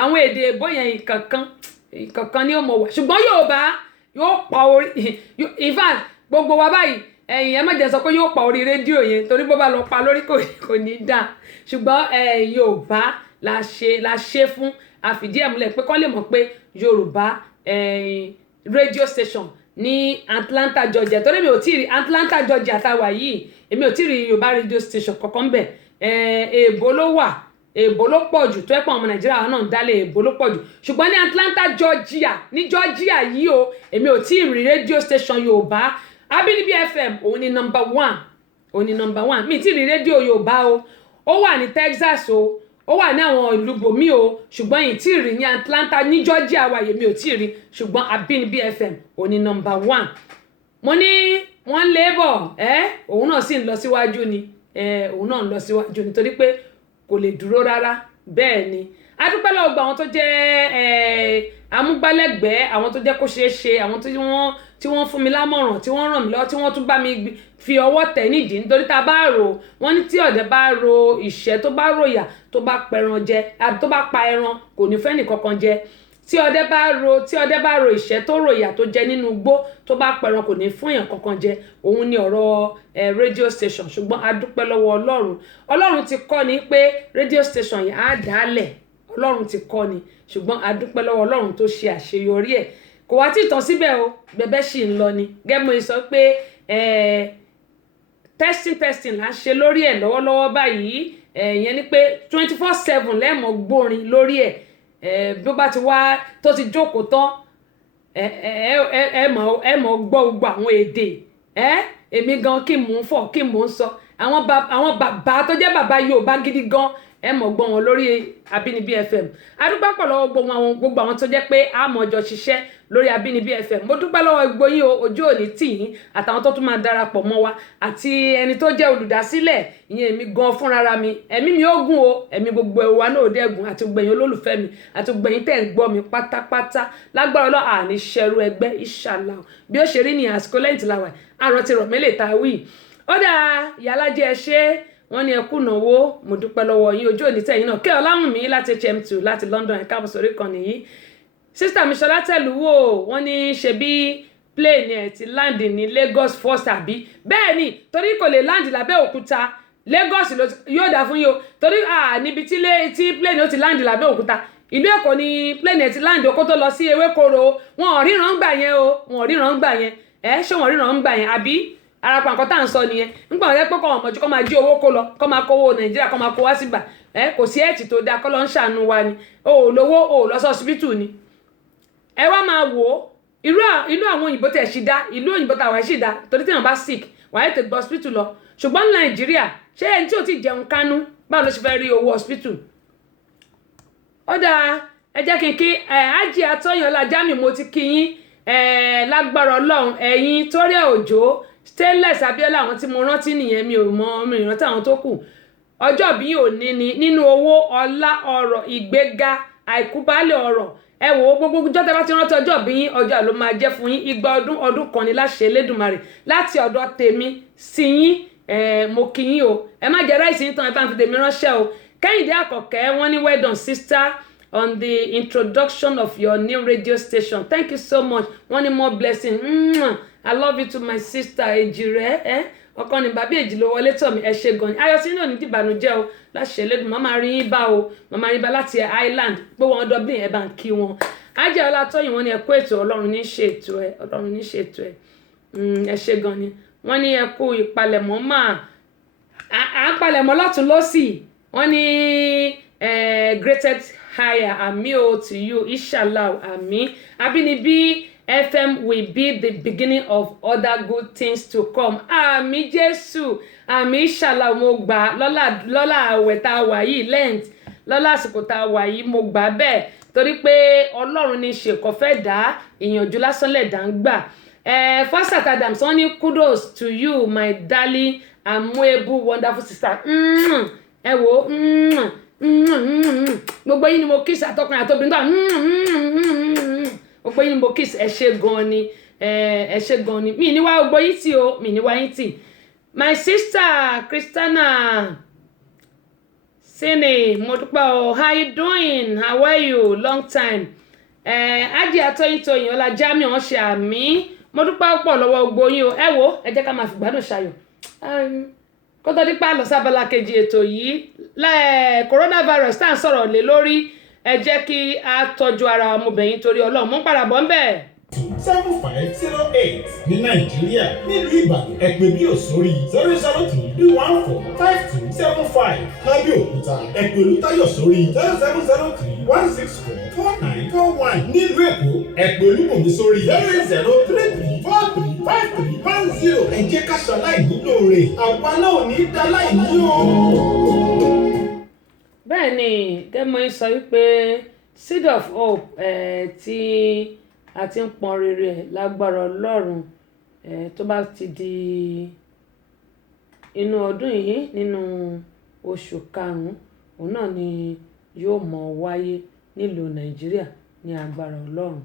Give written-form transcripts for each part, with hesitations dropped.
àwọn èdè èbó yẹn ìkankan ni ó mọ̀ wá ṣùgbọ́n Yorùbá yóò pa orí in fact gbogbo wa báyìí ẹ̀yin ẹ má jẹ́ sọ pé yóò pa orí rédíò yẹn torí bó bá lọ pa lórí kò ní dá ṣùgbọ́n Yorùbá la ṣe fún àfìdí ẹ̀ múlẹ̀ pé kọ́ lè mọ̀ pé Yorùbá radio station ní Atlanta Georgia torí mi ò tí ì rí Atlanta Georgia táwa yìí èmi ò tí ì rí Yorùbá radio station kankan bẹ̀ èèbó ló wà èèbó ló pọ̀ jù tó ẹ̀pọ̀ ọmọ Nàìjíríà náà ń dálé èèbó ló pọ̀ jù ṣùgbọ́n ní Atlanta Georgia ní Georgia yìí o èmi ò tí ì rí radio station Yorùbá Abínibí FM òun ni number one mi tí ì rí rédíò Yorùbá o ó wà ní Texas o ó wà ní àwọn ìlú bòmí o ṣùgbọ́n yìí tí ì rí ní Atlanta ní Georgia wa yèmi ò tí ì rí ṣùgbọ́n Abínibí FM òun ni number one mo ní wọ́n lé bọ̀ òun náà sì ń lọ síwájú ni òun náà ń lọ síwájú nítorí pé kò lè dúró rárá bẹ́ẹ̀ ni a dúpẹ́ lọ́wọ́ gba àwọn tó jẹ́ amúgbálẹ́gbẹ̀ẹ́ àwọn tó jẹ́ kó ṣeé ṣe àwọn tí wọ́n fún mi lámọ̀ràn tí wọ́n ràn mí lọ́wọ́ tí wọ́n tún bá mi fi ọwọ́ tẹ̀ nídìí nítorí tá a bá rò wọ́n ní tí ọ̀dẹ̀ bá ro ìṣẹ́ tó bá ròyà tó bá pẹran jẹ àbí tó bá pa ẹran kò ní fẹ́ nìkankan jẹ tí ọdẹ bá ro ìṣẹ́ tó ròyà tó jẹ nínú igbó tó bá pẹran kò ní fún èèyàn kankan jẹ òun ni ọ̀rọ̀ radio station ṣùgbọ́n a dúpẹ́ lọ́wọ́ Ọlọ́run ti kọ́ ni pé radio station yẹn á dálẹ̀ Ọlọ́run ti kọ́ ni ṣùgbọ́n a dúpẹ́ lọ́wọ́ Ọlọ́run tó ṣe àṣeyọrí ẹ̀ kò wá tí ì tán síbẹ̀ o bẹ̀bẹ̀ sì ń lọ ni gẹ́gẹ́ mo sọ pé testing là ń ṣe lórí ẹ̀ lọ́wọ́lọ́wọ́ báyìí ìyẹn ni pé 24/7 lẹ́ẹ̀mọ́ gbórin lórí ẹ̀ bí ó bá ti wá tó ti jókòó tán ẹ mọ̀ gbọ́ gbogbo àwọn èdè èmi gan kí mò ń fọ̀ kí mò ń sọ àwọn bàbá tó jẹ́ bàbá Yorùbá gidi gan ẹ mọ̀ gbọ́ wọn lórí Abínibí FM adúpẹ́ pọ̀ lọ́wọ́ gbogbo àwọn tó jẹ́ pé a mọ̀ jọ ṣiṣẹ́ lórí Abínibí FM mo dúpẹ́ lọ́wọ́ gbogbo yín o ojú òní tì yín àtàwọn tó tún máa darapọ̀ mọ́ wa àti ẹni tó jẹ́ olùdásílẹ̀ ìyẹn èmi gan fúnra mi ẹ̀mí mi ó gùn o ẹ̀mí gbogbo wa náà dé gùn àti gbogbo ẹ̀yin olólùfẹ́ mi àti gbogbo ẹ̀yin tẹ́ ń gbọ́ mi pátápátá lágbára Ọlọ́run àní ṣẹrú ẹgbẹ́ inshallah bí ó ṣe rí ní àsìkò lẹ́yìn tí la wà àrùn ti rọ̀ mẹ́lẹ̀ ta wí ó dáa ìyálájẹ́ ẹ ṣe wọ́n ní ẹkú náwó mo dúpẹ́ lọ́wọ́ yín ojú òní tẹ̀yìn náà kẹ́ Ọláwùnmí láti HM2 láti London ẹ̀ka àbọ̀sọ̀rí kan nìyí sísítà mi Ṣọlá Tẹ̀lúwò wọ́n ní ṣe bí plane ẹ̀ ti land ní Lagos first àbí bẹ́ẹ̀ ni torí kò lè land lábẹ́òkúta Lagos yóò dá fún yín o torí níbi tí plane ó ti land lábẹ́òkúta ìlú Èkó ni plane ẹ̀ ti land okó tó lọ sí Ewékòró wọn ò ríran gbà yẹn ṣé wọn ríran gbà yẹn àbí arapa nǹkan tá à ń sọ nìyẹn nígbà wọn yẹ pé kọ́ ọmọjú kọ́ máa jí owó kó lọ kọ́ máa kówó Nàìjíríà kọ́ máa kó wá sígbà kò sí ẹ̀tì tó dáa kọ́ lọ ń ṣàánú wa ni o ò lówó o ò lọ sí ọsibítù ni ẹ wá máa wò ó ìlú àwọn òyìnbó tẹ̀ ṣì dá ìlú òyìnbó tàwa ṣì dá torí tí wọn bá sick wàá tètè gbọ́ hospital lọ ṣùgbọ́n ní Nàìjíríà ṣé ẹni tí ò ti jẹun kánú báwo ló ṣe fẹ́ rí owó hospital ó dáa ẹ jẹ́ kí Ájì Àtọ́yànlá Jamiu mo ti kí yín lágbára Ọlọ́run ẹ̀yin Torí Òjó Stainless Abíọ́lá àwọn tí mo rántí nìyẹn mi ò ìrántí àwọn tó kù ọjọ́ bí òní ni nínú owó ọlá ọrọ̀ ìgbéga àìkúbálẹ̀ ọrọ̀ ẹ wò ó gbogbo ọjọ́ tẹ́ bá ti rántí ọjọ́ bí ọjọ́ ló máa jẹ́ fún yín igba ọdún kan ní láṣẹ Elédùmarè láti ọ̀dọ̀ tèmi sí yín mo kí yín o ẹ má jẹ ráìsì yín tán ẹ bá ń fi tèmi ránṣẹ́ o Kẹ́hìndé Àkọ́kẹ́ wọ́n ní well done sister on the introduction of your new radio station thank you so much wọ́n ní more blessing I love you to my sister Ejire ọkàn ní bàbí èjì ló wọlé tọ̀ mí ẹ ṣé gan ni ayọ̀ sí náà ní dìbànújẹ́ o láṣẹ lẹ́dùn màmá rí yín bá o màmá rí bá láti Ireland pé wọ́n Dublin ẹ̀ bá ń kí wọn Ájì Ọlátọ́yìn wọ́n ní ẹ kú ètò Ọlọ́run ní ṣètò ẹ Ọlọ́run ní ṣètò ẹ ẹ ṣé gan ni wọ́n ní ẹ kú ìpalẹ̀mọ́ máa à ń palẹ̀mọ́ lọ́tún lọ́sì wọ́n ní greater higher àmì o to you inshallah àmì Abínibí FM will be the beginning of other good things to come. Àmì Jésù, àmì inshallah mo gbà lọ́lá àwẹ̀ tá a wà yìí Lent, lọ́lá àsìkò tá a wà yìí mo gbà bẹ́ẹ̀ torí pé Ọlọ́run ní ṣe kò fẹ́ dá ìyànjú lásán lẹ̀dá ń gbà. Fasat Adams wọ́n ní kudos to you my darling amuebu wonderful sister. Ẹ wo gbogbo yín ni mo kiss àtọkùnrin àtobìnrin gbà gbogbo yín ni mo kiss ẹ ṣé gan ni ẹ ṣé gan ni mi ní wá gbogbo yín tì o mi ní wá yín tì my sister Christiana Tini, mo dúpẹ́ o, how you doing? How are you? Long time. Ájì Tóyìn Ọlá Jamiu wọ́n ṣe àmì. Mo dúpẹ́ pọ̀ lọ́wọ́ gbogbo yín o. Ẹ wo, ẹ jẹ́ ká máa fi gbádùn ṣayọ̀. Kó tó dípá lọ sábàlá kejì ètò yìí, coronavirus tá à ń sọ̀rọ̀ lé lórí, ẹ jẹ́ kí a tọ́jú ara ọmọbìnrin torí Ọlọ́run mú padà bọ̀ ń bẹ̀. 7508 ní Nàìjíríà nílùú Ìbàdàn ẹ pè bí òsórí 003-314-5275 lábẹ́òkúta ẹ pè Olútáyọ̀ sórí 0703-164-4941 nílùú Èkó ẹ pè Olúbùnmi sórí 08033435310 ẹ jẹ́ ká ṣaláìní lóore àwa náà ò ní dá láìní o. Bẹ́ẹ̀ ni gẹ́mọ́ sọ wípé Seed of Hope tí a ti ń pọn rere ẹ̀ lágbára Ọlọ́run tó bá ti di inú ọdún yìí nínú oṣù karùn-ún òun náà ni yóò mọ̀ wáyé nílùú Nàìjíríà ní agbára Ọlọ́run.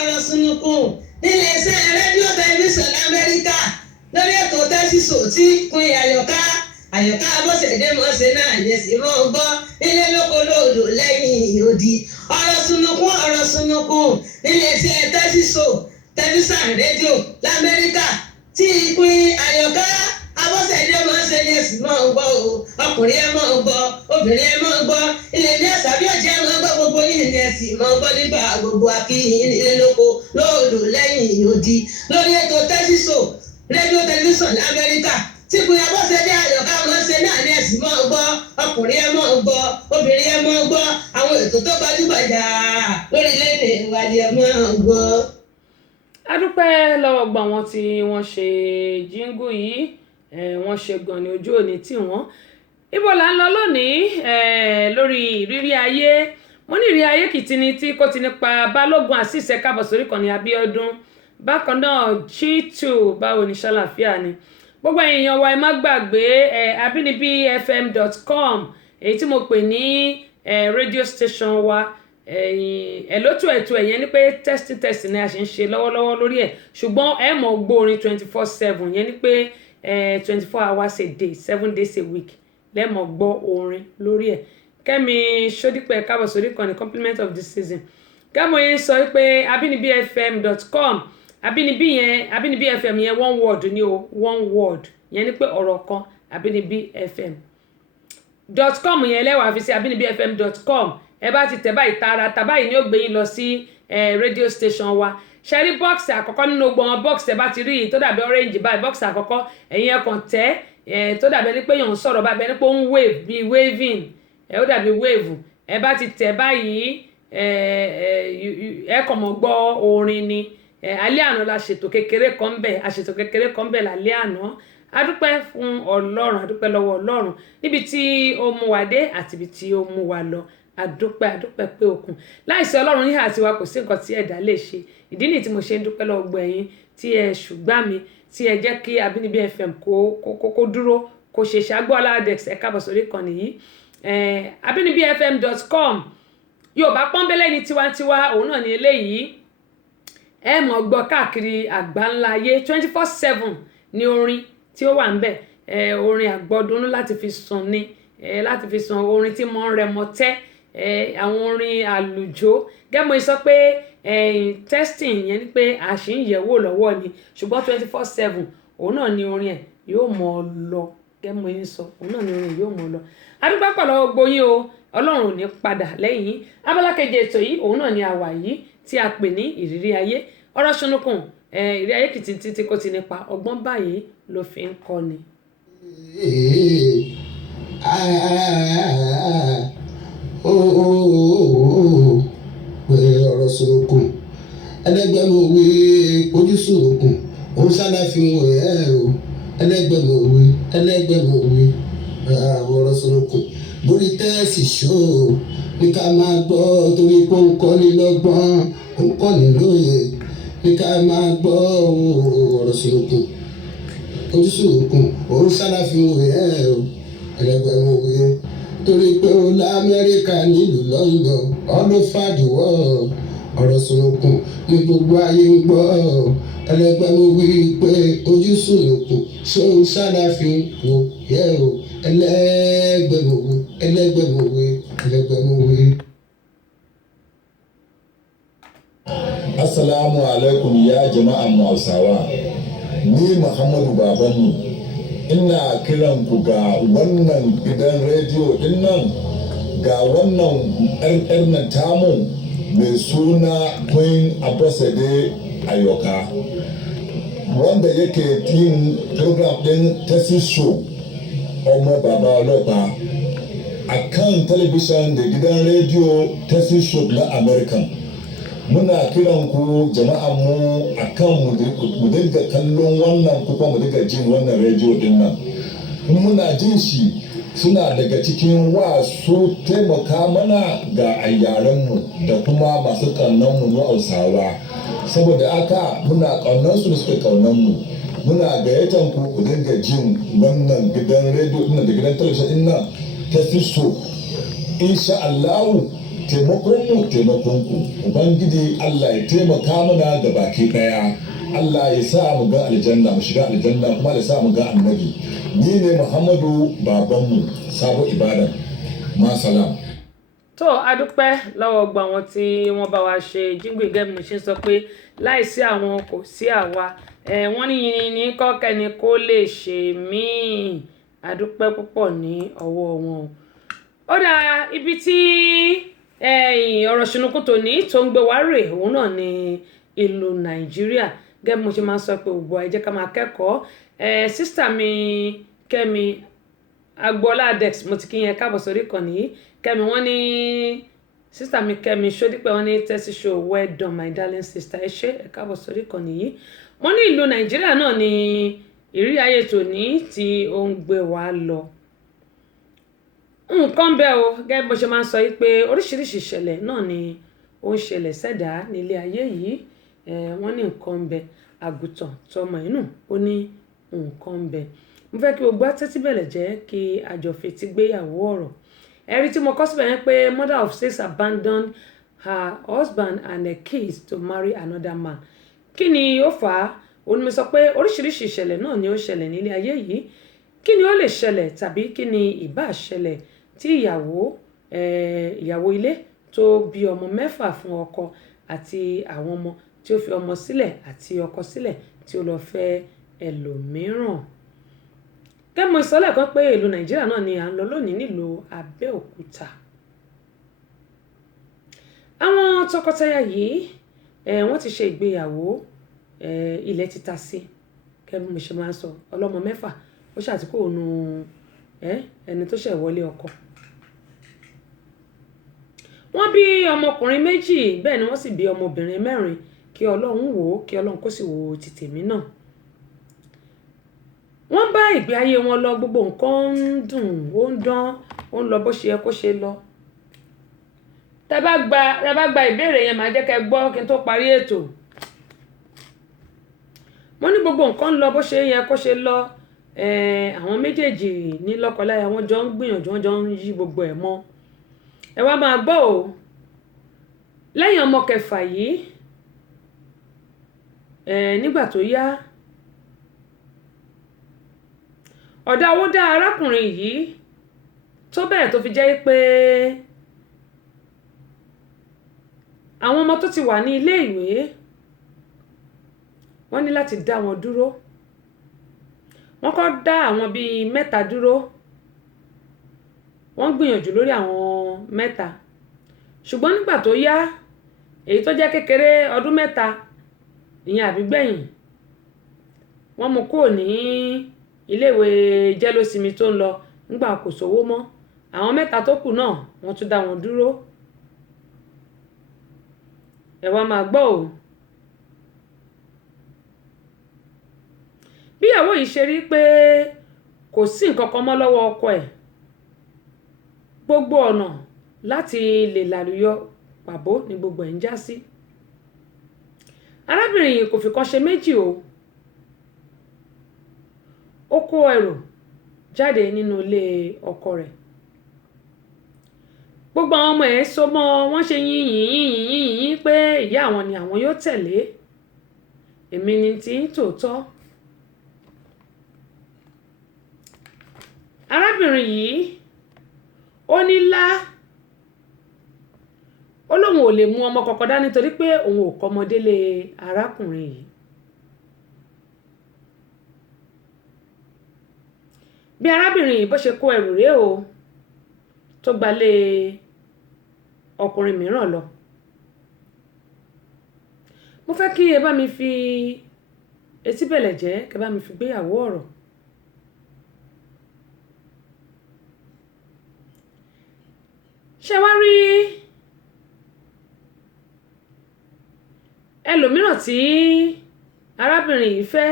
ọ̀rọ̀ sunukun níléeṣẹ́ rédíò tẹlifíṣàn l'Amẹ́ríkà lórí ètò tẹ́sísò tí kún Àyọ̀ká Abọ́sẹ̀dé mọ̀ọ́sẹ̀ náà yẹ sí mọ́ gbọ́ nílé lóko lòdò lẹ́yìn odi ọ̀rọ̀ sunukun níléeṣẹ́ tẹ́sísò tẹlifíṣàn rédíò l'Amẹ́ríkà tí kún Àyọ̀ká Abọ́sẹ̀dé mọ̀ọ́sẹ̀ yẹ sí mọ́ gbọ́ o ọkùnrin ẹ mọ́ gbọ́ obìnrin ẹ mọ́ gbọ́ ilé ní àṣàbí ọ̀jẹ̀ mọ́ gbọ́ gbogbo yìí ní ẹ̀sìn mọ́ gbọ́ nígbà gbogbo akíyìn nílé lóko lòdò lẹ́yìn odi lórí ètò tẹ́sísò rédíò tẹlifíṣàn l'Amẹ́ríkà tí kún Abọ́sẹ̀dé Àyọ̀ká mọ̀ọ́sẹ̀ náà ní ẹ̀sìn mọ́ gbọ́ ọkùnrin ẹ mọ́ gbọ́ obìnrin ẹ mọ́ gbọ́ àwọn ètò tó gbajúgbajà lórílẹ̀-èdè wa ni ẹ mọ́ gbọ́. A dúpẹ́ lọ́wọ́ gbọ́ àwọn tí wọ́n ṣe jíngù yìí wọ́n ṣe gan ni ojú òní tí wọ́n ibo là ń lọ lónìí lórí ìrírí ayé mo ní ìrírí ayé kìtìní tí kò ti nípa Balógun Azeez káàbọ̀ sórí kan ní Abíọ́dún bákan náà G2 báwo ni ṣàlàfíà ni gbogbo èèyàn wa ẹ má gbàgbé abinibifm.com èyí tí mo pè ní radio station wa ẹ̀lótú ẹ̀tú ẹ̀yẹn ní pé test ni a ṣe ń ṣe lọ́wọ́lọ́wọ́ lórí ẹ̀ ṣùgbọ́n ẹ mọ̀ gbórin 24/7 yẹn ní pé 24 hours a day 7 days a week lẹ́mọ̀ gbọ́ orin lórí ẹ̀ Kẹ́mi Ṣódípẹ̀ káàbọ̀ sórí kan ní compliment of the season gámọ̀ yẹn sọ pé abinibifm.com Abínibí FM yẹn one word ni o one word yẹn ni pé ọ̀rọ̀ kan abinibifm.com yẹn lẹ́wàá fi sí abinibifm.com ẹ bá ti tẹ̀ báyìí tààràtà báyìí ni ó gbé yín lọ sí radio station wa ṣẹ́rí bọ́ọ̀sì àkọ́kọ́ nínú gbogbo wọn bọ́ọ̀sì ẹ bá ti rí i tó dàbí orange báyìí bọ́ọ̀sì àkọ́kọ́ ẹ̀yin ẹ̀kan tẹ́ tó dàbí ẹni pé yàn ń sọ̀rọ̀ báyìí ẹni pé ó ń wave bíi waving ó dàbí wave ẹ bá ti tẹ̀ báyìí ẹ kàn mọ́ gbọ́ orin ni alẹ́ àná la ṣètò kékeré kan bẹ̀ lálẹ́ àná adúpẹ́ fún Ọlọ́run adúpẹ́ lọ́wọ́ Ọlọ́run níbi tí ó mú wa dé àti ibi tí ó mú wa lọ adúpẹ́ pé okun láìsí Ọlọ́run ní àtiwá kò sí nǹkan tí ẹ̀dá lè ṣe ìdí nìyí tí mo ṣe ń dúpẹ́ lọ́wọ́ gbọ́ ẹ̀yin tí ẹ ṣùgbọ́n mi tí ẹ jẹ́ kí Abínibí FM kó dúró kó ṣe ṣàgbọ́ Aládé ẹ káàbọ̀ sórí kan nìyí abinibifm.com Yorùbá pọ́nbélé ní tiwantiwa òun náà ní eléyìí ẹ mọ̀ gbọ́ káàkiri àgbáńlá ayé 24/7 ní orin tí ó wà ń bẹ̀ orin àgbọ́dúnú láti fi sùn ni láti fi sùn orin tí mo ń rẹmọ tẹ́ àwọn orin àlùjó gẹ́mọ̀ sọ pé testing yẹn ni pé a ṣì ń yẹ̀wò lọ́wọ́ ni ṣùgbọ́n 24/7 òun náà ni orin ẹ̀ yóò mọ̀ ọ́ lọ gẹ́mọ̀ yín sọ òun náà ni orin yóò mọ̀ ọ́ lọ adúgbò pọ̀lọ́ gboyin o Ọlọ́run ò ní padà lẹ́yìn abala kejì ètò yìí òun náà ni àwà yìí tí a pè ní ìrírí ayé ọ̀rọ̀ sunukun ìrírí ayé kìtìntì tí kò ti nípa ọgbọ́n báyìí ló fi ń kọ́ni. ọ̀rọ̀ sunukun ẹlẹ́gbẹ̀mọ̀ òwe ojú sunukun òun sábà fi wọ̀ ẹ́ o ẹlẹ́gbẹ̀mọ̀ òwe ọ̀rọ̀ sunukun lórí tẹ́ẹ̀sì ṣó ní ká máa gbọ́ torí pé ó ń kọ́ni lọ́gbọ́n ó ń kọ́ni lóye ní ká máa gbọ́ ọ̀rọ̀ sunukun ojú sunukun òun sábà fi wọ̀ ẹ́ o ẹlẹ́gbẹ̀mọ̀ òwe torí pé ó l'Amẹ́ríkà nílùú London all over the world ọ̀rọ̀ sunukun ní gbogbo ayé ń gbọ́ ẹlẹgbẹ́ mo wí pé ojú sunukun ṣóun ṣáláfin wò yẹ o ẹlẹgbẹ́ mo wí ẹlẹgbẹ́ mo wí ẹlẹgbẹ́ mo wí. Assalamu alaikum ya jama'an Hausawa. Ni Muhammadu Babanmu. Ina kiran ku ga wannan gidan rediyo din nan, ga wannan ƴar nan tamu mai suna Queen Abosede Ayoka, wanda yake yin program din Tesi Show ọmọ bàbá ọlọ́pàá a kan talabishin da gidan rediyo Tesi Show na American. Muna kiran ku jama'an mu akan mu dinga kallon wannan kuma mu dinga jin wannan rediyo din nan. Muna jin shi suna daga cikin wasu taimaka mana ga ayyaranmu da kuma masu ƙaunanmu na Hausawa. Saboda haka muna ƙaunansu da suka ƙaunanmu. Muna gayyatan ku dinga jin wannan gidan rediyo din da gidan talabijin din nan ta Fiso. Insha Allahu taimakonku ubangiji Allah ya taimaka mana da baki daya. Allah ya sa mu ga aljanna, mu shiga aljanna, kuma ya sa mu ga annabi. Ni ne Muhammadu Babanmu, Sabo Ibadan. Masalam. tó a dúpẹ́ lọ́wọ́ gbogbo àwọn tí wọ́n bá wa ṣe jíǹgbì gẹ́gẹ́ mo ṣe sọ pé láìsí àwọn kò sí àwa wọ́n ní yìnyín ní kọ́kẹ́ni kó lè ṣe míì a dúpẹ́ púpọ̀ ní ọwọ́ wọn. Ó dà ibi tí ọ̀rọ̀ ṣùnùkùn tòní tó ń gbé wá rè òun náà ní ìlú Nàìjíríà gẹ́gẹ́ bí mo ṣe máa ń sọ pé gbogbo ẹ jẹ́ ká máa kẹ́kọ̀ọ́ sísítà mi Kẹ́mi Agboola Adex mo ti kí yẹn káàbọ̀ sórí ìkànnì yìí. Kẹ́mi wọ́n ní sísítà mi Kẹ́mi Ṣódípẹ̀ wọ́n ní Tesi Show well done my darling sister ẹ ṣé ẹ káàbọ̀ sórí ìkànnì yìí. Wọ́n ní ìlú Nàìjíríà náà ní ìrírí ayé tòní tí ó ń gbé wa lọ. Nǹkan bẹ́ẹ̀ o gẹ́gẹ́ bó ṣe máa ń sọ yìí pé oríṣiríṣi ìṣẹ̀lẹ̀ náà ni ó ń ṣẹlẹ̀ sẹ́dá nílé ayé yìí. Wọ́n ní nǹkan ń bẹ àgùntàn tọmọ inú ó ní nǹkan ń bẹ. Mo fẹ́ kí gbogbo tẹ́tí bẹ̀lẹ̀ jẹ́ kí àjọfẹ́ ti gbéyàwó ọ̀rọ̀. Ẹ̀rí tí mo kọ síbẹ̀ yẹn pé mother of six abandoned her husband and her kids to marry another man. Kí ni ó fà á? Ó ní mo sọ pé oríṣiríṣi ìṣẹ̀lẹ̀ náà ni ó ṣẹlẹ̀ nílé ayé yìí. Kí ni ó lè ṣẹlẹ̀ tàbí kí ni ìbá ṣẹlẹ̀ tí ìyàwó ilé tó bí ọmọ 6 fún ọkọ àti àwọn ọmọ tí ó fi ọmọ sílẹ̀ àti ọkọ sílẹ̀ tí ó lọ fẹ́ ẹlòmíràn. Kẹ́mọ ìsọ́lẹ̀ kan pé ìlú Nàìjíríà náà ni à ń lọ lónìí nílùú Abẹ́òkúta. Àwọn tọkọtaya yìí wọ́n ti ṣe ìgbéyàwó ilẹ̀ títa sí kẹ́mọ mo ṣe máa ń sọ ọlọ́mọ 6 ó ṣàtìkò ònu ẹni tó ṣẹ̀ wọlé ọkọ. Wọ́n bí ọmọkùnrin 2 bẹ́ẹ̀ ni wọ́n sì bí ọmọbìnrin 4 kí Ọlọ́run wò ó kí Ọlọ́run kó sì wò ti tèmi náà. Wọ́n bá ìgbé ayé wọn lọ gbogbo nǹkan ń dùn ó ń dán ó ń lọ bó ṣe yẹ kó ṣe lọ. Tá bá gba ìbéèrè yẹn máa jẹ́ kẹ́ gbọ́ kí n tó parí ètò. Wọ́n ní gbogbo nǹkan ń lọ bó ṣe yẹ kó ṣe lọ. Àwọn méjèèjì ní lọ́kọláya wọ́n jọ ń gbìyànjú wọ́n jọ ń yí gbogbo ẹ̀ mọ́. Ẹ wá máa gbọ́ o lẹ́yìn ọmọ 6 yìí nígbà tó yá ọ̀dà owó dá arákùnrin yìí tó bẹ́ẹ̀ tó fi jẹ́ pé àwọn ọmọ tó ti wà ní ilé ìwé wọ́n ní láti dá wọn dúró. Wọ́n kọ́ dá àwọn bíi 3 dúró. Wọ́n gbìyànjú lórí àwọn 3 ṣùgbọ́n nígbà tó yá èyí tó jẹ́ kékeré ọdún 3 ìyẹn àbígbẹ̀yìn wọ́n mú kúrò ní iléèwé jẹ́lósimi tó ń lọ nígbà kò sówó mọ́. Àwọn 3 tó kù náà wọ́n tún dá wọn dúró. Ẹ wá máa gbọ́ o. Bí ìyàwó yìí ṣe rí pé kò sí nǹkan kan mọ́ lọ́wọ́ ọkọ ẹ̀ gbogbo ọ̀nà láti lè làlùyọ pàbó ní gbogbo ẹ̀ ń já sí. Arábìnrin yìí kò fi kan ṣe méjì o. Ó kó ẹrù jáde nínú ilé ọkọ rẹ̀. gbogbo àwọn ọmọ ẹ̀ so mọ́ wọ́n ṣe yín pé ìyá àwọn ni àwọn yóò tẹ̀lé èmi ni tí tòótọ́. arábìnrin yìí ó ní lá ó lóun ò lè mú ọmọ kọ̀ọ̀kan dání nítorí pé òun ò kọ́mọdé lé arákùnrin yìí. bí arábìnrin yìí bó ṣe kó ẹrù rèé o tó gbalé ọkùnrin mìíràn lọ. mo fẹ́ kí ẹ bá mi fi etí bẹ̀lẹ̀ jẹ́ kẹ bá mi fi gbéyàwó ọ̀rọ̀. ṣé wá rí ẹlòmíràn tí arábìnrin yìí fẹ́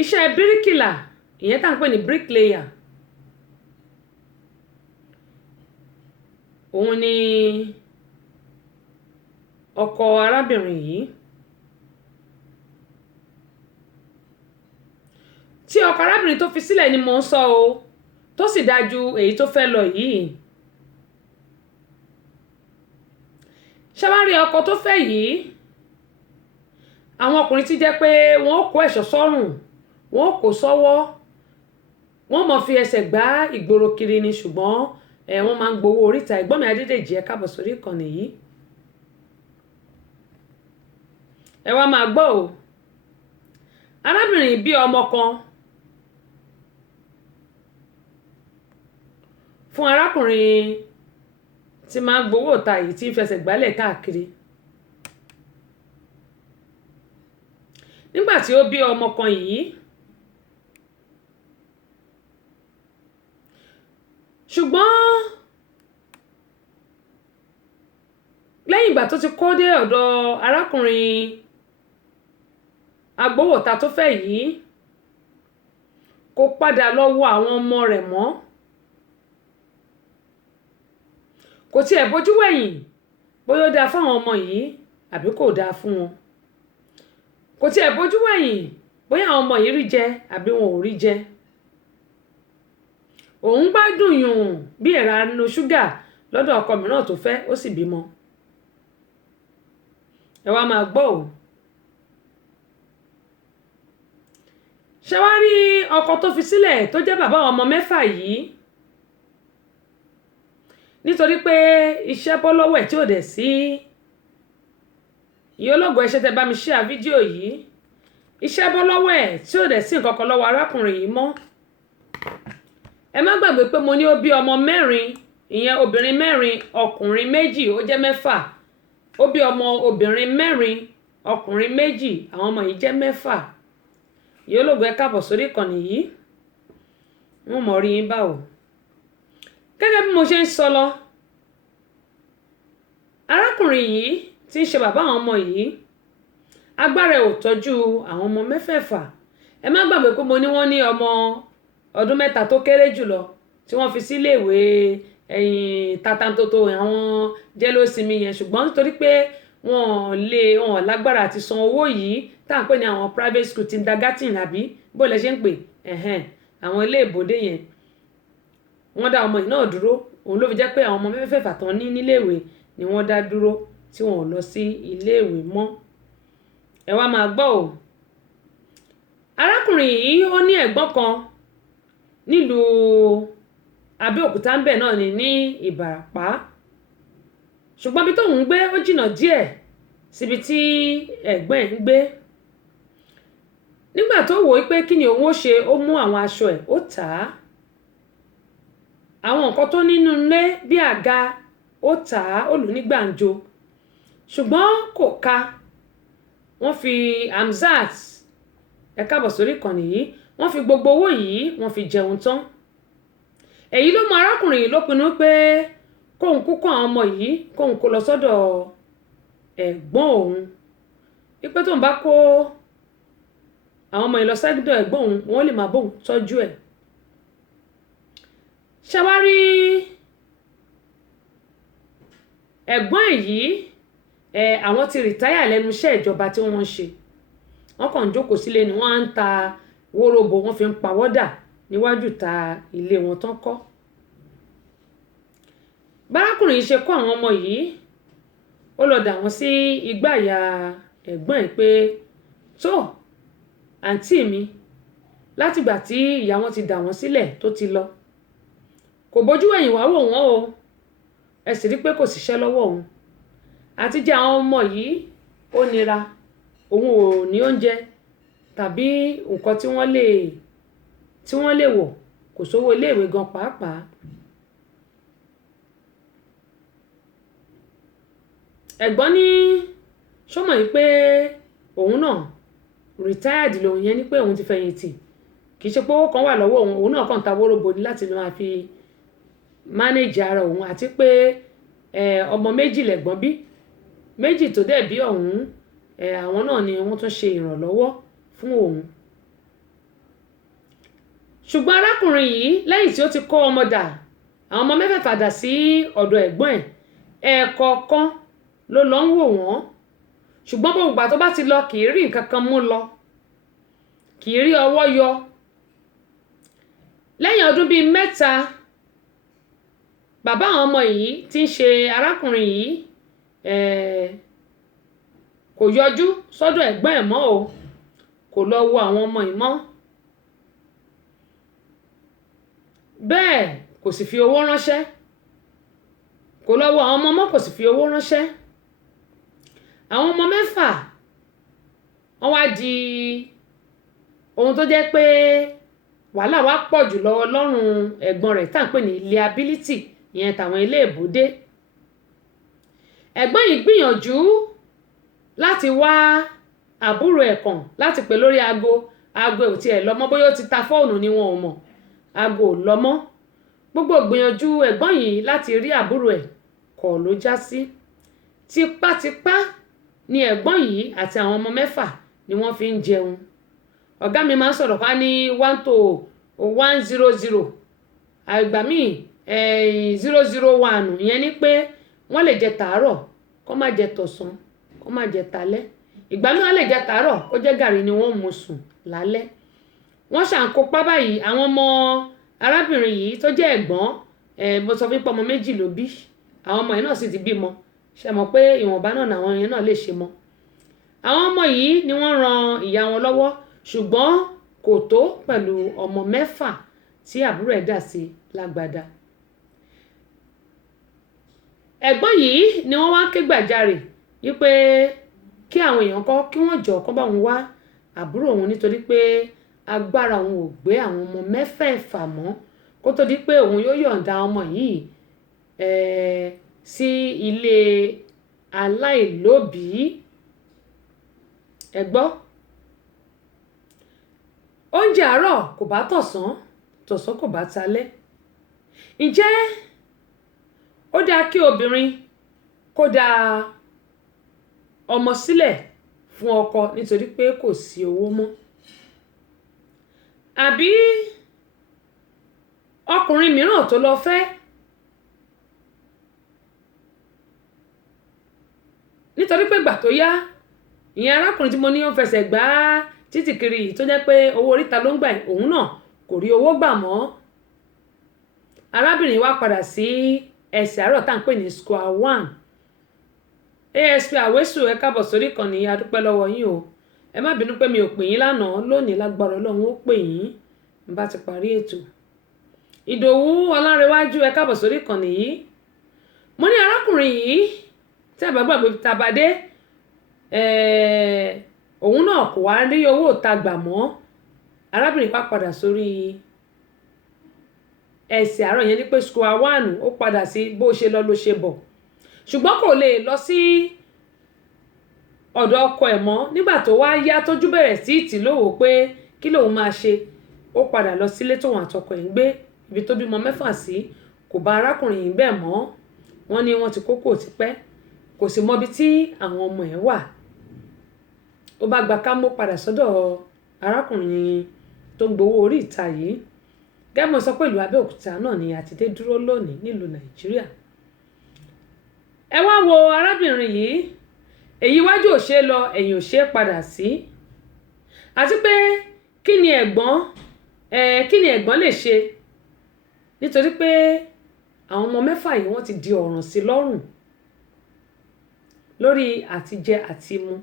iṣẹ́ bíríkìlà ìyẹn tá à ń pè ní bricklayer òun ni ọkọ arábìnrin yìí. tí ọkọ arábìnrin tó fi sílẹ̀ ni mò ń sọ o tó sì dájú èyí tó fẹ́ lọ yìí. ṣàwárí ọkọ tó fẹ́ yìí àwọn ọkùnrin ti jẹ́ pé wọ́n kó ẹ̀ṣọ́ sọ́rùn wọ́n kó sọ́wọ́ wọ́n mọ̀ fi ẹsẹ̀ gbá ìgboro kiri ni ṣùgbọ́n wọ́n máa ń gbowó oríta. ẹ̀gbọ́n mi Adédèjì ẹ káàbọ̀ sórí ìkànnì yìí. ẹ wá máa gbọ́ o arábìnrin bí ọmọ kan fún arákùnrin tí máa ń gbowó ta yìí tí ń fẹsẹ̀ gbálẹ̀ káàkiri. nígbà tí ó bí ọmọ kan yìí ṣùgbọ́n lẹ́yìn ìgbà tó ti kó dé ọ̀dọ̀ arákùnrin agbowóta tó fẹ́ yìí kò padà lọ wo àwọn ọmọ rẹ̀ mọ́ kò tiẹ̀ bójú wẹ̀yìn bóyá ó dáa fáwọn ọmọ yìí àbí kò dáa fún wọn kò tiẹ̀ bójú wẹ̀yìn bóyá àwọn ọmọ yìí rí jẹ àbí wọn ò rí jẹ. òun gbádùn yùn bí ẹ̀rà nínú ṣúgà lọ́dọ̀ ọkọ mìíràn tó fẹ́ ó sì bímọ. ẹ wá máa gbọ́ o. ṣé wá rí ọkọ tó fi sílẹ̀ tó jẹ́ bàbá ọmọ mẹ́fà yìí nítorí pé iṣẹ́ bọ́ lọ́wọ́ ẹ̀ tí ò dẹ̀ sí ìyá ológo ẹṣẹ́ tẹ bá mi share fídíò yìí iṣẹ́ bọ́ lọ́wọ́ ẹ̀ tí ò dẹ̀ sí nǹkan kan lọ́wọ́ arákùnrin yìí mọ́. ẹ má gbàgbé pé mo ní ó bí ọmọ mẹ́rin ìyẹn obìnrin mẹ́rin ọkùnrin méjì ó jẹ́ mẹ́fà ó bí ọmọ obìnrin mẹ́rin ọkùnrin méjì àwọn ọmọ yìí jẹ́ mẹ́fà. ìyá ológo ẹ káàbọ̀ sórí ìkànnì yìí mo mọ̀ rí yín báwo. gẹ́gẹ́ bí mo ṣe ń sọ lọ arákùnrin yìí tí ń ṣe bàbá àwọn ọmọ yìí agbára ẹ̀ ò tọ́jú àwọn ọmọ mẹ́fẹ̀ẹ̀fà. ẹ má gbàgbé pé mo ní wọ́n ní ọmọ ọdún mẹ́ta tó kéré jùlọ tí wọ́n fi sí iléèwé tatantoto àwọn jẹ́lósinmi yẹn ṣùgbọ́n nítorí pé wọn lágbára àti san owó yìí tá à ń pè ní àwọn private school kindergarten àbí bó lẹ ṣe ń pè àwọn ilé ìbòdè yẹn wọ́n dá ọmọ yìí náà dúró òun ló fi jẹ́ pé àwọn ọmọ mẹ́fẹ̀ẹ̀fà tán ní níléèwé ni wọ́n dá dúró tí wọn ò lọ sí iléèwé mọ́. ẹ wá máa gbọ́ o arákùnrin yìí ó ní ẹ̀gbọ́n kan nílùú Abẹ́òkúta ńbẹ̀ náà ní Ìbàràpá ṣùgbọ́n ibi tóun ń gbé ó jìnnà díẹ̀ síbi tí ẹ̀gbọ́n ẹ̀ ń gbé. nígbà tó wò ó pé kí ni òun ó ṣe ó mú àwọn aṣọ ẹ̀ ó tà á àwọn nǹkan tó nínú ilé bí àga ó tà á ó lù ní gbàǹjo ṣùgbọ́n kò ka wọ́n fi Hamzat ẹ káàbọ̀ sórí ìkànnì yìí wọ́n fi gbogbo owó yìí wọ́n fi jẹun tán. èyí ló mú arákùnrin yìí ló pinnu pé kóun kó àwọn ọmọ yìí kóun kó lọ sọ́dọ̀ ẹ̀gbọ́n òun wípé tóun bá kó àwọn ọmọ yìí lọ sọ́dọ̀ ẹ̀gbọ́n òun wọ́n lè máa bóun tọ́jú ẹ̀. ṣàwárí ẹ̀gbọ́n yìí àwọn ti rìtáyà lẹ́nu iṣẹ́ ìjọba tí wọ́n ń ṣe wọ́n kàn ń jókòó sílé ni wọ́n á ń ta wóróbo, wọ́n fi ń pawọ́dà níwájú ta ilé wọn tán kọ́. bárakùnrin yìí ṣe kó àwọn ọmọ yìí, ó lọ dà wọ́n sí igbáàyà ẹ̀gbọ́n ẹ̀ pé tó àǹtí mi látìgbà tí ìyá wọn ti dà wọ́n sílẹ̀ tó ti lọ kò bójú ẹ̀yìn wá wò wọ́n o, ẹ sì rí pé kò síṣẹ́ lọ́wọ́ òun, àti jẹ àwọn ọmọ yìí ó nira, òun ò ní oúnjẹ tàbí nǹkan tí wọ́n lè wọ̀, kò sówó iléèwé gan pàápàá. ẹ̀gbọ́n ní ṣọ́mọ̀ yìí pé òun náà retired lòun, yẹn ní pé òun ti fẹ̀yìntì, kì í ṣe pé owó kan wà lọ́wọ́ òun náà kàn ta wóróbo ní láti máa fi manage ara òun, àti pé ọmọ méjì lẹ̀gbọ́n bí, méjì tó dẹ̀ bí ọ̀hún àwọn náà ni wọ́n tún ṣe ìrànlọ́wọ́ fún òun. ṣùgbọ́n arákùnrin yìí lẹ́yìn tí ó ti kó ọmọ dà, àwọn ọmọ mẹ́fẹ̀ẹ̀fà dà sí ọ̀dọ̀ ẹ̀gbọ́n ẹ̀, ẹ̀ẹ̀kọ̀ọ̀kan ló lọ ń wò wọ́n, ṣùgbọ́n gbogbo ìgbà tó bá ti lọ kì í rí nǹkan kan mú lọ, kì í rí ọwọ́ yọ. lẹ́yìn ọdún bíi 3 bàbá àwọn ọmọ yìí tí ń ṣe arákùnrin yìí kò yọjú sọ́dọ̀ ẹ̀gbọ́n ẹ̀ mọ́ o, kò lọ wo àwọn ọmọ yìí mọ́, bẹ́ẹ̀ kò sì fi owó ránṣẹ́, kò lọ wo àwọn ọmọ mọ́, kò sì fi owó ránṣẹ́. àwọn ọmọ 6 wọ́n wá di ohun tó jẹ́ pé wàhálà wá pọ̀ jù lọ́wọ́ lọ́rùn ẹ̀gbọ́n rẹ̀ tá à ń pè ní liability, ìyẹn tàwọn ilé ìbòdé. ẹ̀gbọ́n yìí gbìyànjú láti wá àbúrò ẹ̀ kàn láti pè lórí aago ò tiẹ̀ lọ mọ́, bóyá ó ti ta fóònù ni wọn ò mọ̀, aago ò lọ mọ́. gbogbo gbìyànjú ẹ̀gbọ́n yìí láti rí àbúrò ẹ̀ kọ̀ ló já sí. tipátipá ni ẹ̀gbọ́n yìí àti àwọn ọmọ 6 ni wọ́n fi ń jẹun. ọ̀gá mi máa ń sọ̀rọ̀ pa ní 1 to 100, àgbà míì 001, ìyẹn ni pé wọ́n lè jẹ tàárọ̀ kó má jẹ tọ̀sán kó má jẹ talẹ́, ìgbà míì wọ́n lè jẹ tàárọ̀ kó jẹ́ gàrí ni wọ́n mú sùn lálẹ́. wọ́n ṣàǹkópá báyìí àwọn ọmọ arábìnrin yìí tó jẹ́ ẹ̀gbọ́n, mo sọ fún pé ọmọ 2 ló bí, àwọn ọmọ yìí náà sì ti bímọ, ṣe mọ̀ pé ìwọ̀nba náà làwọn yẹn náà lè ṣe mọ́. àwọn ọmọ yìí ni wọ́n ran ìyá wọn lọ́wọ́, ṣùgbọ́n kò tó pẹ̀lú ọmọ 6 tí àbúrò ẹ̀ dà sí lágbádá. ẹ̀gbọ́n yìí ni wọ́n wá ké gbàjarè wípé kí àwọn èèyàn kí wọ́n jọ kó bá wọn wá àbúrò òun, nítorí pé agbára òun ò gbé àwọn ọmọ 6 mọ́ kó tó di pé òun yóò yọ̀ǹda ọmọ yìí sí ilé aláìlóbìí. ẹ gbọ́, oúnjẹ àárọ̀ kò bá tọ̀sán, tọ̀sán kò bá talẹ́. ǹjẹ́ ó dáa kí obìnrin kó dá ọmọ sílẹ̀ fún ọkọ nítorí pé kò sí owó mọ́? àbí ọkùnrin mìíràn tó lọ fẹ́ nítorí pé ìgbà tó yá, ìyẹn arákùnrin tí mo ní ó fẹsẹ̀ gbá títì kiri yìí tó jẹ́ pé owó oríta ló ń gbà, òun náà kò rí owó gbà mọ́. arábìnrin wá padà sí ẹsẹ̀ àárọ̀ tá à ń pè ní square 1. ASP Àwésù, ẹ káàbọ̀ sórí ìkànnì, a dúpẹ́ lọ́wọ́ yín o. ẹ má bínú pé mi ò pè yín lánàá, lónìí lágbára Ọlọ́run ó pè yín n bá ti parí ètò. Ìdòwú Ọlárẹ̀wájú, ẹ káàbọ̀ sórí ìkànnì yìí. mo ní arákùnrin yìí tí ẹ bá gbàgbé tabadé, òun náà kò wá rí owó ta gbà mọ́. arábìnrin padà sórí ẹsẹ̀ àárọ̀, yẹn ní pé square 1, ó padà sí bó ṣe lọ ló ṣe bọ̀, ṣùgbọ́n kò lè lọ sí ọ̀dọ̀ ọkọ ẹ̀ mọ́. nígbà tó wá yá tójú bẹ̀rẹ̀ sí ìtìlówó pé kí lòun máa ṣe, ó padà lọ sílé tóun àtọkọ ẹ̀ ń gbé, ibi tó bímọ 6 sí. kò bá arákùnrin yìí bẹ́ẹ̀ mọ́, wọ́n ní wọ́n ti kókó tipẹ́, kò sì mọbi tí àwọn ọmọ ẹ̀ wà. ó bá gba kámó padà sọ́dọ̀ arákùnrin tó ń gbowó orí ìta yìí. gẹ́gẹ́ sọ pé ìlú Abẹ́òkúta náà ni àti dé dúró lónìí nílùú Nàìjíríà. ẹ wá wo arábìnrin yìí, èyí wájú ò ṣe lọ ẹ̀yìn ò ṣe padà sí. àti pé kí ni ẹ̀gbọ́n lè ṣe nítorí pé àwọn ọmọ mẹ́fà yìí wọ́n ti di ọ̀ràn sí lọ́rùn lórí àtijẹ àti mu.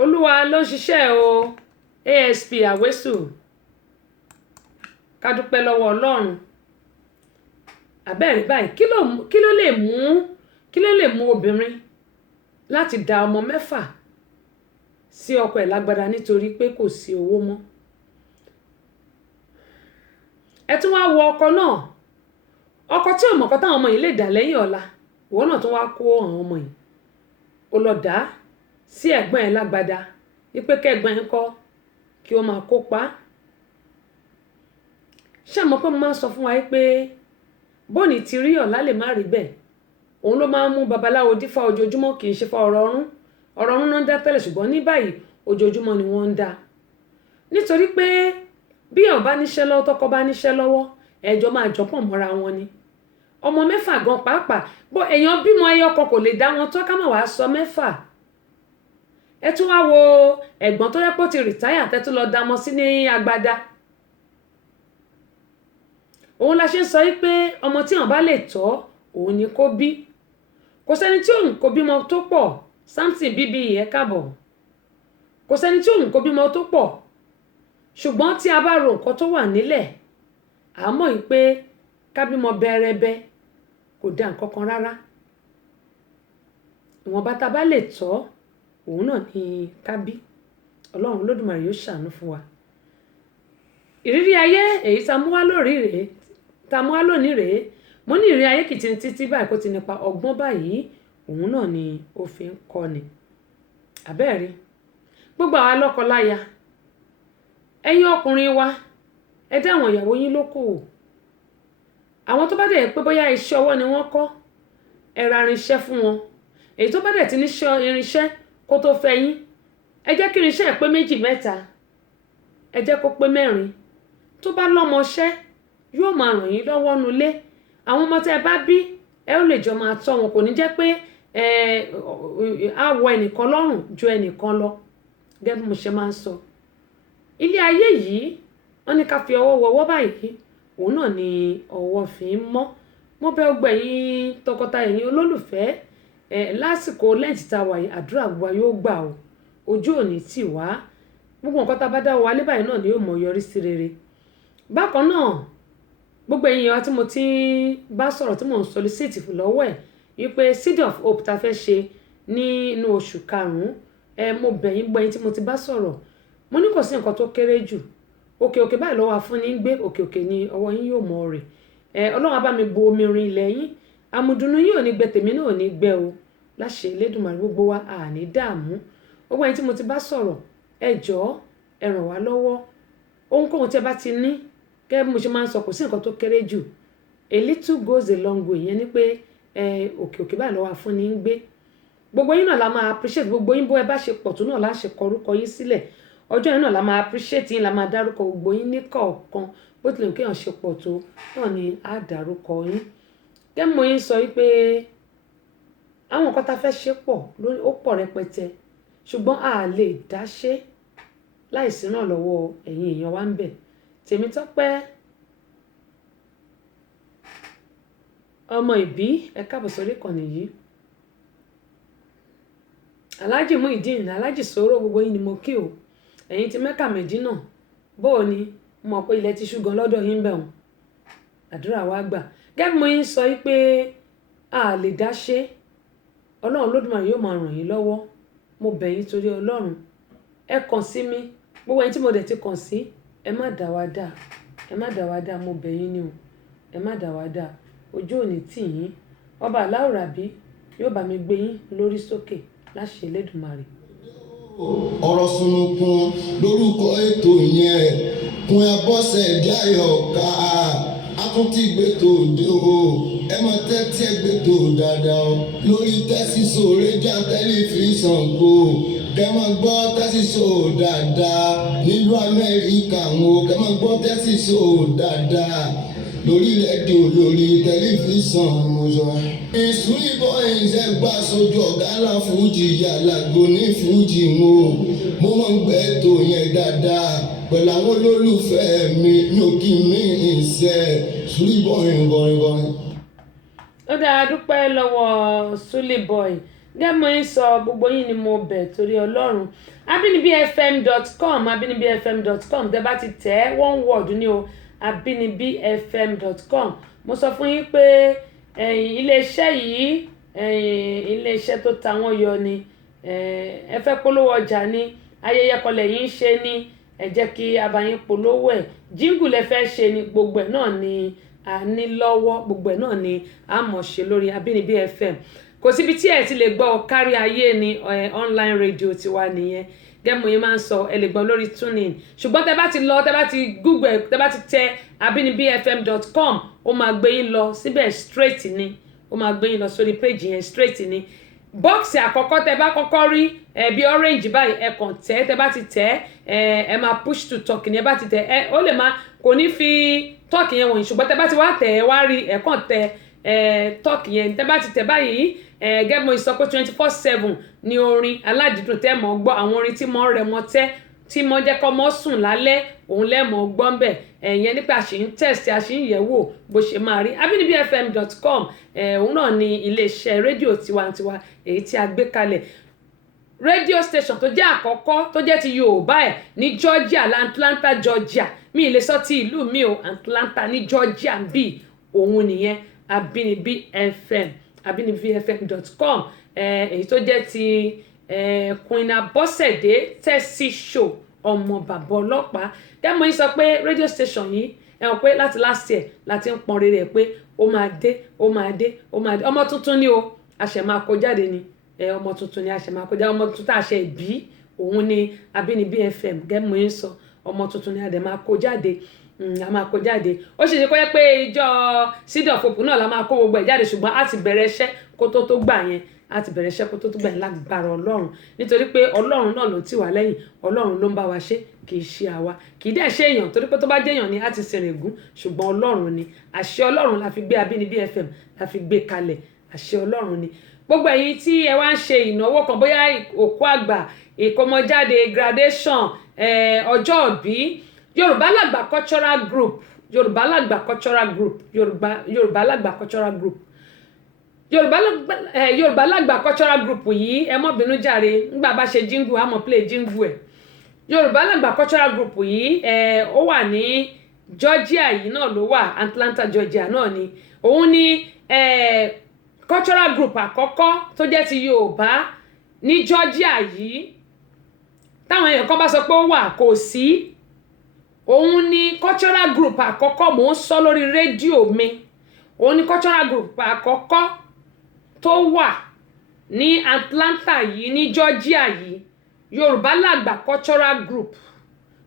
Olúwa ló ń ṣiṣẹ́ o. ASP Awesu, ká dúpẹ́ lọ́wọ́ Ọlọ́run. Àbẹ́ẹ̀rí báyìí kí ló lè mú obìnrin láti da ọmọ mẹ́fà sí ọkọ ẹ̀ lágbádá nítorí pé kò sí owó mọ́. Ẹ tún wá wo ọkọ náà, ọkọ tí ò mọ̀ kọ́ táwọn ọmọ yìí lè dà lẹ́yìn ọ̀la, ìwọ náà tún wá kó àwọn ọmọ yìí ó lọ dá sí ẹ̀gbọ́n ẹ̀ lágbádá wípé kẹ́gbọ́n ẹ̀ kọ́ kí ó máa kópa. Ṣé àmọ́ pé mo máa ń sọ fún wa pé bóni ti rí ọ̀la lè má rí bẹ́ẹ̀, òun ló máa ń mú babaláwo dífá ojoojúmọ́, kì í ṣe fa ọ̀rọ̀ ọ̀run náà ń dá tẹ́lẹ̀, ṣùgbọ́n ní báyìí ojoojúmọ́ ni wọ́n ń dá. Nítorí pé bí èèyàn bá níṣẹ́ lọ́wọ́ tọ́kọ bá níṣẹ́ lọ́wọ́ ẹjọ́ máa jọpọ̀ mọ́ra wọn ni. Ọmọ mẹ́fà gan pàápàá bó èèyàn bímọ ẹyọ kan kò lè dá wọn tó ká má wàá sọ mẹ́fà. Ẹ tún wá wo ẹ̀gbọ́n tó yẹ kó ti rìtáyà tẹ́tún lọ dá ọmọ sí ní agbádá. Òun la ṣe ń sọ pé ọmọ tí wọ́n bá lè tọ́ òun ni kó bí. Kò sẹ́ni tí òun kò bímọ tó pọ̀, Samson bíbí ẹ̀ káàbọ̀. Kò sẹ́ni tí òun kò bímọ tó pọ̀, ṣùgbọ́n tí a bá ro nǹkan tó wà nílẹ̀ a mọ̀ pé ká bímọ bẹ́rẹ́bẹ́ kò dá nǹkan kan rárá. Ìwọ̀nba tá bá lè tọ́ òun náà ni ká bí. Ọlọ́run Olódùmarè yóò ṣàánú fún wa. Ìrírí ayé èyí tá mú wá lónìí rèé, mo ní ìrírí ayé kìtì títí báyìí kó ti nípa ọgbọ́n báyìí òun náà ni ó fi ń kọ́ni. Àbẹ́ẹ̀rí gbogbo àwa lọ́kọláya, ẹ̀yin ọkùnrin wa ẹ dá àwọn ìyàwó yín lókòwò. Àwọn tó bá dẹ̀ pé bóyá iṣẹ́ ọwọ́ ni wọ́n kọ́, ẹ ra irinṣẹ́ fún wọn. Èyí tó bá dẹ̀ ti ní irinṣẹ́ kó tó fẹ́ yín, ẹ jẹ́ kí irinṣẹ́ pé 2 mẹ́ta, ẹ jẹ́ kó pé 4. Tó bá lọ́mọṣẹ́ yóò máa ràn yín lọ́wọ́ nulé. Àwọn ọmọ tẹ́ bá bí ẹ ó lè jọ máa tọ́ wọn, kò ní jẹ́ pé á wọ ẹnìkan lọ́rùn ju ẹnìkan lọ. Gẹ́gẹ́ bí mo ṣe máa ń sọ, ilé ayé yìí wọ́n ní ká fi ọwọ́ wọwọ́ báyìí, òun náà ni ọwọ́ fi ń mọ́. Mo bẹ̀ ọgbà yín tọkọtaya yín olólùfẹ́ lásìkò lẹ́ǹtì tá a wà yìí, àdúrà wa yóò gbà o, ojú òní tì wá, gbogbo nǹkan tá a bá dá wa lé báyìí náà ni yóò mọ yọrí sí rere. Bákan náà gbogbo ẹ̀yin wa tí mo ti bá sọ̀rọ̀ tí mò ń solicit lọ́wọ́ ẹ̀ wípé Seed of Hope tá fẹ́ ṣe nínú oṣù karùn-ún, mo bẹ̀ yín gbọ́ ẹ̀yin tí mo ti bá sọ̀rọ̀, mo ní kò sí nǹkan tó kéré jù, òkè báyìí lọ́wọ́ afúnni ń gbé, òkè ni ọwọ́ yín yóò mọ rè. Ọlọ́run á bá mi bo omi rin ilẹ̀ yín, àmùdùnú yín ò ní gbẹ, tèmi náà ò ní gbẹ o, láṣẹ Elédùmarè gbogbo wa àní dààmú. Gbogbo ẹ̀yin tí mo ti bá sọ̀rọ̀ ẹ jọ̀ọ́ ẹ ràn wá lọ́wọ́. Ohunkóhun tí ẹ bá ti ní, gẹ́gẹ́ bí mo ṣe máa ń sọ, kò sí nǹkan tó kéré jù, a little goes a long way. Ìyẹn ni pé òkè báyìí lọ́wọ́ afúnni ń gbé. Gbogbo yín náà la máa appreciate, gbogbo yín bó ẹ bá ṣe pọ̀ tó náà la ṣe kọ orúkọ yín sílẹ̀. Ọjọ́ yẹn náà la máa appreciate yín, la máa dárúkọ gbogbo yín ní kọ̀ọ̀kan, bó tilẹ̀ kéèyàn ṣe pọ̀ tó náà ni á dárúkọ yín. Gẹ́gẹ́ bí mo yín sọ wípé àwọn nǹkan tá fẹ́ ṣe pọ̀ ó pọ̀ rẹpẹtẹ, ṣùgbọ́n a lè dá ṣe láìsí náà lọ́wọ́ ẹ̀yin èèyàn wa ń bẹ̀. Tèmítọ́pẹ́ ọmọ ìbí ẹ káàbọ̀ sórí ìkànnì yìí. Alhaji Muideen, Alhaji Soro, gbogbo yín ni mo kí o. Ẹ̀yin ti Mẹ́kà Mẹ́dínà bóò ni mo mọ̀ pé ilẹ̀ ti ṣú gan lọ́dọ̀ yín bẹ̀ wọ́n. Àdúrà wa gbà. Gẹ́gẹ́ bí mo yín sọ wípé a lè dá ṣe, Ọlọ́run Olódùmarè yóò máa ràn yín lọ́wọ́. Mo bẹ̀ yín torí Ọlọ́run, ẹ kàn sí mi, gbogbo ẹ̀yin tí mo dẹ̀ ti kàn sí, ẹ má dá wa dá, mo bẹ̀ yín ni o, ẹ má dá wa dá, ojú òní tì yín. Ọba Aláwùrábí yóò bá mi gbé yín lórí sókè láṣẹ Elédùmarè. Ọ̀rọ̀ Sunukun lórúkọ ètò yẹn, Kún Abọ́sẹ̀dé Àyọ̀ká àtúntì gbètò òde o, ẹ mọ tẹ́tí ẹ gbètò dáadáa o, lórí Tẹ́sísò rédíò tẹlifíṣàn Go, kẹ mọ gbọ́ Tẹ́sísò dáadáa nílùú Amẹ́ríkà wo, kẹ mọ gbọ́ Tẹ́sísò dáadáa lórí rédíò lórí tẹlifíṣàn mo sọ. ìsúlì boys ẹ gbà sójú ọ̀gá ńlá fújì yàlágbó ní fújì mo máa ń gbẹ́ tó yẹn dáadáa pẹ̀lú àwọn olólùfẹ́ mi ò kí mi ìṣe ìsúlì boy. ó dáa dúpẹ́ lọ́wọ́ Sully Boy gẹ́mọ̀ ń sọ gbogbo yín ni mo bẹ̀ torí Ọlọ́run abinibifm.com abinibifm.com tẹ́ bá ti tẹ̀ one word ní o abinibifm.com mo sọ fún yín pé iléeṣẹ́ yìí iléeṣẹ́ tó ta wọ́n yọ ni ẹ fẹ́ polówó ọjà ni ayẹyẹ kọlẹ̀ yìí ń ṣe ni ẹ jẹ́ kí abayín polówó ẹ̀ jíngù lẹ fẹ́ ṣe ni gbogbo ẹ̀ náà ni a ní lọ́wọ́ gbogbo ẹ̀ náà ni a mọ̀ ṣe lórí Abínibí FM kò síbi tí ẹ ti lè gbọ́ kárí ayé ni online radio tiwa nìyẹn gẹ́mù yín máa ń sọ ẹ lè gbọ́ lórí tunein ṣùgbọ́n tẹ bá ti lọ tẹ bá ti google tẹ bá ti tẹ abinibifm.com ó máa gbé yín lọ síbẹ̀ straight ni ó máa gbé yín lọ sórí page yẹn straight ni bọ́ọ̀sì àkọ́kọ́ tẹ bá kọ́kọ́ rí bí orange báyìí ẹ kàn tẹ́ tẹ bá ti tẹ́ ẹ máa push to talk ni ẹ bá ti tẹ́ ó lè máa kò ní fi talk yẹn wọ̀nyí ṣùgbọ́n tẹ bá ti wá tẹ̀ ẹ wá rí ẹ kàn tẹ́ talk yẹn tẹ bá ti tẹ̀ báyìí gẹ́gẹ́ mo sọ pé 24/7 ni orin aládìídùn tẹ́ mọ́ gbọ́ àwọn orin tí mọ́ rẹ̀ mọ́ tẹ́ tí mọ́ jẹ́ kọ́ mọ́ sùn lálẹ́ òun lẹ́mọ̀ gbọ́n bẹ̀ ẹ̀yẹn nípa àṣìń test àṣìń yẹ̀wò bó ṣe máa rí abinibifm.com òun náà ni iléeṣẹ́ rédíò tiwantiwa èyí tí a gbé kalẹ̀ rédíò station tó jẹ́ àkọ́kọ́ tó jẹ́ ti Yorùbá ẹ̀ ní Georgia Atlanta Georgia mi ì lè sọ ti ìlú mi o Atlanta ní Georgia bí òun nìyẹn Abínibí FM abinibifm.com èyí tó jẹ́ ti Queen Abọ́sẹ̀dé tẹ́sí show ọmọ bàbá ọlọ́pàá dẹ́mọ̀ yín sọ pé radio station yìí ẹ̀wọ̀n pé láti last year láti ń pọn rere ẹ̀ pé ó máa dé ọmọ tuntun ni o àṣẹ máa kó jáde ni ọmọ tuntun ni àṣẹ máa kó jáde ọmọ tuntun àṣẹ ìbí òun ni Abínibí FM dẹ́mọ̀ yín sọ ọmọ tuntun ni àdẹ̀ máa kó jáde a máa kó jáde ó ṣe kó yẹ pé ìjọ Seed of Hope náà la máa kó gbogbo ẹ̀ jáde ṣùgbọ́n a ti bẹ̀rẹ̀ iṣẹ́ kó tó gbà yẹn a ti bẹ̀rẹ̀ iṣẹ́ kó tó gbà yẹn lágbára Ọlọ́run nítorí pé Ọlọ́run náà ló tì wá lẹ́yìn Ọlọ́run ló ń bá wa ṣe kì í ṣe àwa kì í dẹ̀ ṣe èèyàn torí pé tó bá jẹ́ èèyàn ni a ti sẹ̀rẹ̀ gún ṣùgbọ́n Ọlọ́run ni àṣẹ Ọlọ́run la fi gbé Abínibí FM la fi gbé kalẹ̀ àṣẹ Ọlọ́run ni gbogbo ẹ̀yin tí ẹ wá ń ṣe ìnáwó kan bóyá òkú àgbà ìkómọjáde graduation ọjọ́ ìbí Yorùbá Lágbà Cultural Group Yorùbá Lágbà Cultural Group Yorùbá Lágbà Cultural Group Yorùbá Lágbà Cultural Group yìí ẹ mọ́ bínú jàre nígbà bá ṣe jingle a mọ̀ play jingle ẹ̀ Yorùbá Lágbà Cultural Group yìí ó wà ní Georgia yìí náà ló wà Atlanta Georgia náà ni òun ni cultural group àkọ́kọ́ tó jẹ́ ti Yorùbá ní Georgia yìí táwọn èèyàn kan bá sọ pé ó wà kò sí òun ni cultural group àkọ́kọ́ mò ń sọ lórí rédíò mi òun ni cultural group àkọ́kọ́ tó wà ní Atlanta yìí ní Georgia yìí Yorùbá Lágbà Cultural Group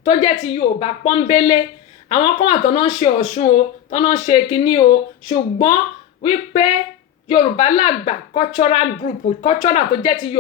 tó jẹ́ ti Yorùbá pọ́nbélé àwọn kan wà tó náà ń ṣe Ọ̀ṣun o tó náà ń ṣe kinní o ṣùgbọ́n wípé Yorùbá Lágbà Cultural Group cultural tó jẹ́ ti Yorùbá